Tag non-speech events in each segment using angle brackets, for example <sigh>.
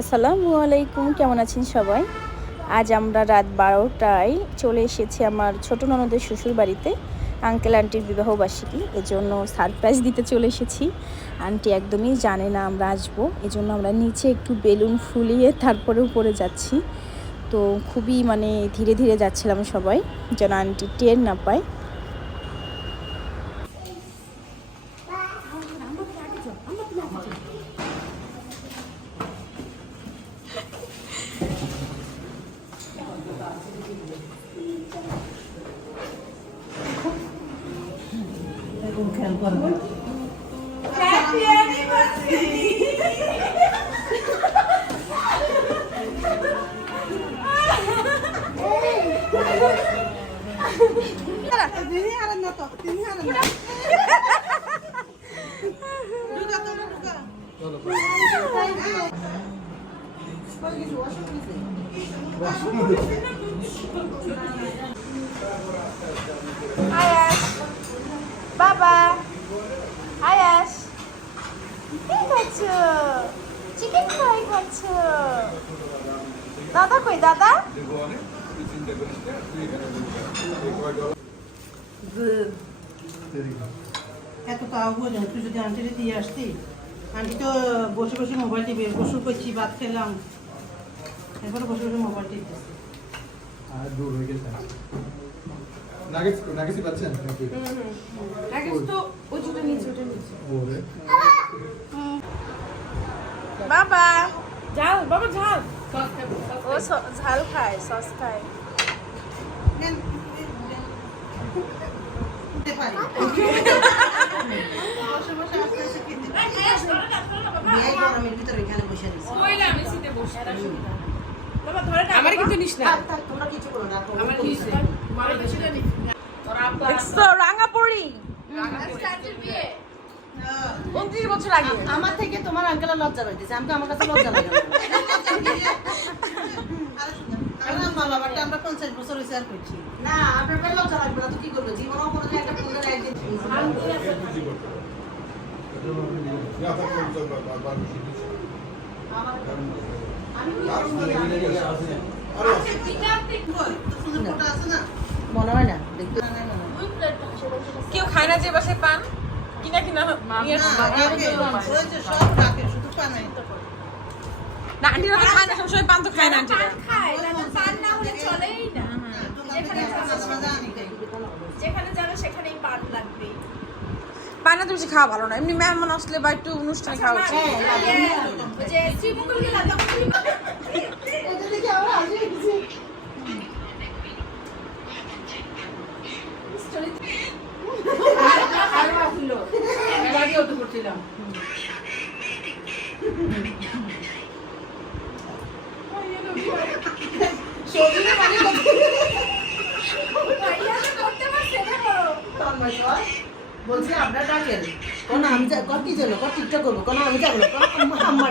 আসসালামু আলাইকুম, কেমন আছেন সবাই? আজ আমরা রাত বারোটায় চলে এসেছি আমার ছোট ননদের শ্বশুর বাড়িতে, আঙ্কেল আন্টির বিবাহবার্ষিকী এজন্য সারপ্রাইজ দিতে চলে এসেছি। আন্টি একদমই জানে না আমরা আসব, এজন্য আমরা নিচে একটু বেলুন ফুলিয়ে তারপরে উপরে যাচ্ছি। তো খুবই মানে ধীরে ধীরে যাচ্ছিলাম সবাই, যেন আন্টি টের না পায়। আয়াস বাবা আয়াস কি করছ চিকেন ফ্রাই করছ দাদা কই দাদা এত তাও তুই যদি আন্টিরে দিয়ে আসতি। আন্টি তো বসে বসে মোবাইল টিপে গোসল করছি ভাত খেলাম। এরপরে বসে বসে মোবাইল টিপতেছি আর দূর হয়ে গেছে। নাগেটস নাগেটসই পাচ্ছেন? নাকি ওরে। বাবা! ঝাল বাবা ঝাল। ও ঝাল খায় সস খায়। আমার কিন্তু নিস না। তোমরা কিছু করো না, নিস রাঙাপুরি। উনত্রিশ বছর আগে। আমার থেকে তোমার আঙ্কেলের লজ্জা পাইতেছে আমাকে আমার কাছে লজ্জা লাগে <laughs> আমরা বছর আর করছি না আপনার লজ্জা লাগবে না তো কি করব কোনো একটা একদিন মনে হয় না। কেউ খায় না যে বাসে পান কিনা কিনা না, আসে। রাখে, ওই যে সব রাখে, শুধু না আন্টিরা তো খায় না সবসময় পান তো খায় না আন্টিরা হ্যাঁ, দোকান থেকে মাঝে মাঝে আনি খাই। যেখানে যাবে সেখানেই পান লাগবে পান তুমি খাওয়া ভালো না এমনি মেহমান আসলে বা একটু অনুষ্ঠানে খাওয়া উচিত যে শ্রীমঙ্গলকে লাগাবো এটা দেখে আমার হাসি পেয়েছে তন্ময় কর। বলছি আপনার ডাকেন কোন আমি কর কি জন্য? কর টিকটক করব? কোন আমি যাব না? আম্মা কত মানে।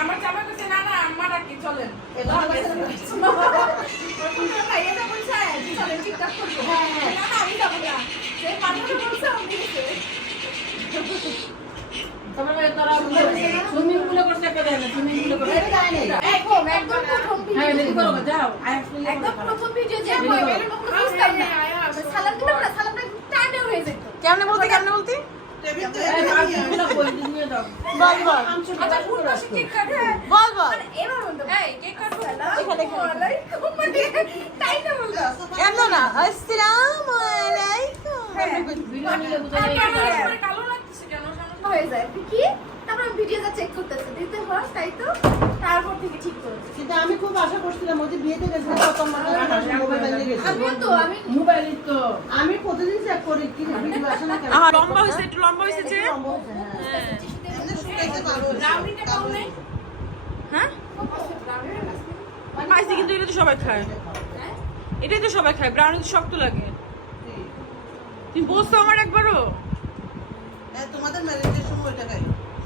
আমার কাছে না না ডাকি চলেন। না। হ্যাঁ, হ্যাঁ। সুইমিং পুলে করতে দেয় না সুইমিং পুলে করতে। দেয় নাই। একদম একদম প্রথম হ্যাঁ রেডি করো যাও একদম প্রথম ভিডিও যে আমি এর বুঝতাম না। সালাম দিলাম না সালামটা টানে হয়ে যেত। কেমনে বলতে কেমনে বলতে? টেবিল তো এখানে নিয়ে আসি। বল বল। আচ্ছা মানে এবার বলতো হয়ে যায়। কি? ভিডিওটা চেক করতেছি দিতে হয় তাই তো? তারপর থেকে ঠিক করেছি। কিন্তু আমি খুব আশা করছিলাম ওই যে বিয়েতে গেছিলাম প্রথম মোবাইল নিয়ে গেছি তো আমি মোবাইলই তো আমি প্রতিদিন চেক করি কি ভিডিও আসে না কেন। লম্বা হইছে একটু লম্বা হইছে যে? হ্যাঁ। নাই? হ্যাঁ? মানে পাইছি কিন্তু এটা তো সবাই খায়। এটাই তো সবাই খায় ব্রাউনি তো শক্ত লাগে। তুমি বসতো আমার একবারও? হ্যাঁ, তোমাদের ম্যারেজের সময় ওইটা খাই।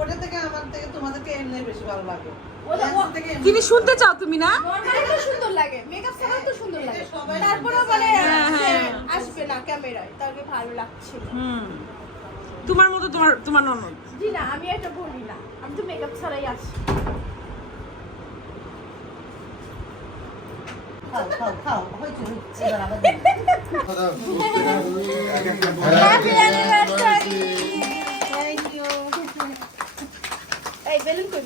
ওটা থেকে আমার থেকে তোমাদেরকে এমনি বেশি ভালো লাগে। তিনি শুনতে চাও তুমি না? তো সুন্দর লাগে। মেকআপ ছাড়াও তো সুন্দর লাগে। সবাই তারপরেও মানে হ্যাঁ, হ্যাঁ। আসবে না ক্যামেরায়। তাকে ভালো লাগছিল। হুম। তোমার মতো তোমার তোমার ননদ। জি না আমি এটা বলি না। আমি তো মেকআপ ছাড়াই আসি খাও খাও <laughs> খাও হয়েছে হয়েছে এবার আবার দিই। Happy anniversary Thank you. এই বেলুন কই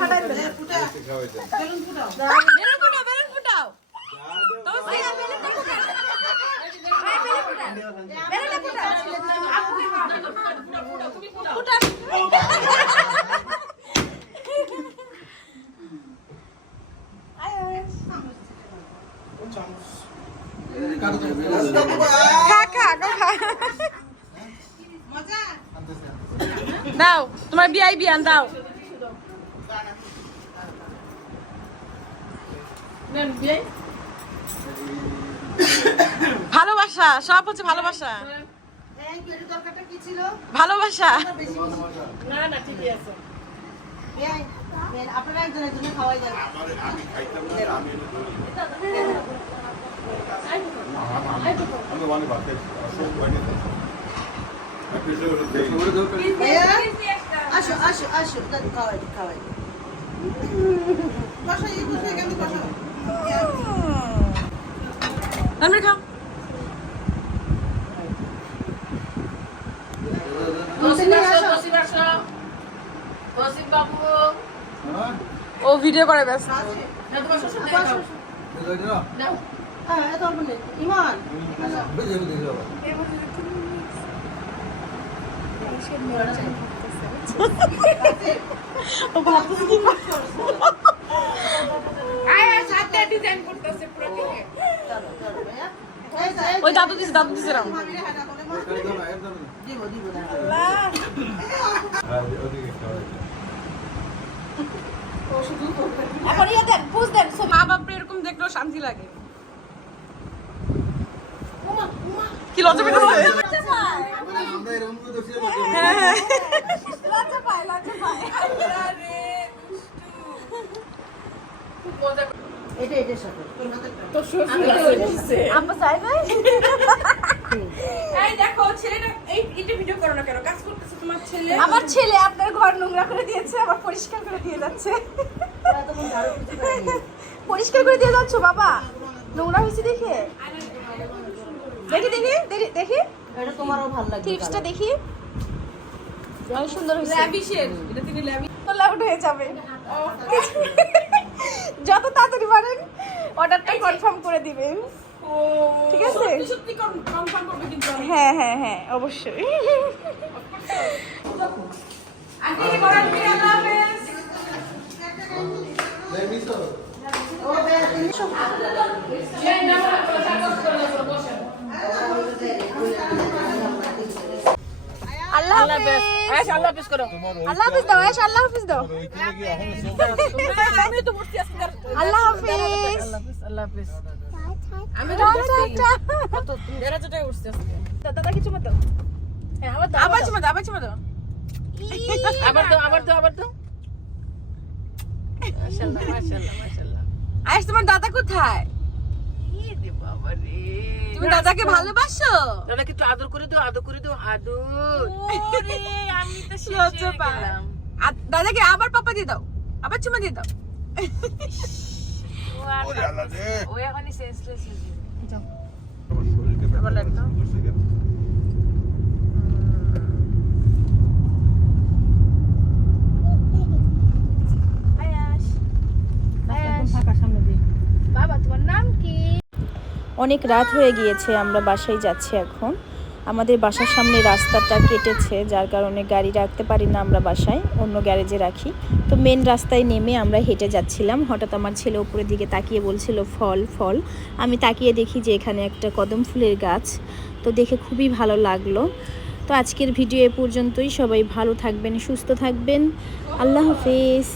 ফাটাই ফুটা, ফুটাও। ফুটাও ফুটাও। দাও তোমার বিআই বিয়ান দাও। ভালোবাসা সব হচ্ছে ভালোবাসা। ছিল? ভালোবাসা। আপনারা একজন একজনে খাওয়াই আমি ভাত অসুখ আসো আসো আসো। খাওয়াই খাওয়াই। বসো, এই বসো, বসো। তানভীর খাও ও ভিডিও করে ব্যস্ত। ও <laughs> ভাবতেছে ভাইয়া। এই যে, এই ওই দাদু দিছে দাদু দিছে রাম। দিব, দিব, এখন ইয়ে দেন পুজ দেন মা বাপরে এরকম দেখলেও শান্তি লাগে কি লজ্জা পেতেছে লজ্জা পায় হ্যাঁ লজ্জা পায় লজ্জা পায় এটা এটার সাথে। তোর হাতেরটা। আব্বা চাই ভাই এই দেখো ছেলেটা এই এটা ভিডিও করো না কেন? কাজ করতেছে তোমার ছেলে। আমার ছেলে আপনার ঘর নোংরা করে দিয়েছে আবার পরিষ্কার করে দিয়ে যাচ্ছে। পরিষ্কার করে দিয়ে যাচ্ছ বাবা? নোংরা হয়েছে দেখে? দেখি দেখি দেখি দেখি। এটা তোমারও ভালো লাগবে টিপসটা দেখি। অনেক সুন্দর হয়েছে। ল্যাবিশের এটা তিনি ল্যাবি লাউড হয়ে যাবে। যত তাড়াতাড়ি পারেন অর্ডারটা কনফার্ম করে দিবেন। ও ঠিক আছে? সত্যি সত্যি কনফার্ম করবে কিন্তু হ্যাঁ হ্যাঁ হ্যাঁ অবশ্যই। আন্টি বড় আন্টি আল্লাহ হাফেজ। ও আল্লাহ হাফেজ। আয়েশ আল্লাহ হাফেজ করো। আল্লাহ হাফেজ দাও এস আল্লাহ হাফেজ দাও। আমি তো আজকে। আল্লাহ হাফেজ। আল্লাহ হাফেজ আমি তো কত উঠছে আজকে। দাদা কিছু মতো হ্যাঁ আবার দাও আবার চুমা দাও আবার চুমা দাও। আবার দাও আবার দাও আবার দাও। মাশাআল্লাহ মাশাআল্লাহ মাশাআল্লাহ। আয়েশ তোমার দাদা কোথায়? তুমি দাদাকে ভালোবাসো? দাদাকে একটু আদর করে দাও আদর করে দাও আদর। ওরে আমি তো সহ্য পারলাম দাদাকে আবার পাপা দিয়ে দাও আবার চুমা দিয়ে দাও। ও এখনই সেন্সলেস হয়ে যাবে আবার লাগে দাও আয়াস আয়াস বাবা তোমার নাম কি অনেক রাত হয়ে গিয়েছে, আমরা বাসায় যাচ্ছি এখন। আমাদের বাসার সামনে রাস্তাটা কেটেছে, যার কারণে গাড়ি রাখতে পারি না আমরা বাসায়, অন্য গ্যারেজে রাখি। তো মেন রাস্তায় নেমে আমরা হেঁটে যাচ্ছিলাম। হঠাৎ আমার ছেলে উপরের দিকে তাকিয়ে বলছিল, ফল ফল। আমি তাকিয়ে দেখি যে এখানে একটা কদম ফুলের গাছ। তো দেখে খুবই ভালো লাগল। তো আজকের ভিডিও এ পর্যন্তই। সবাই ভালো থাকবেন, সুস্থ থাকবেন। আল্লাহ হাফিজ।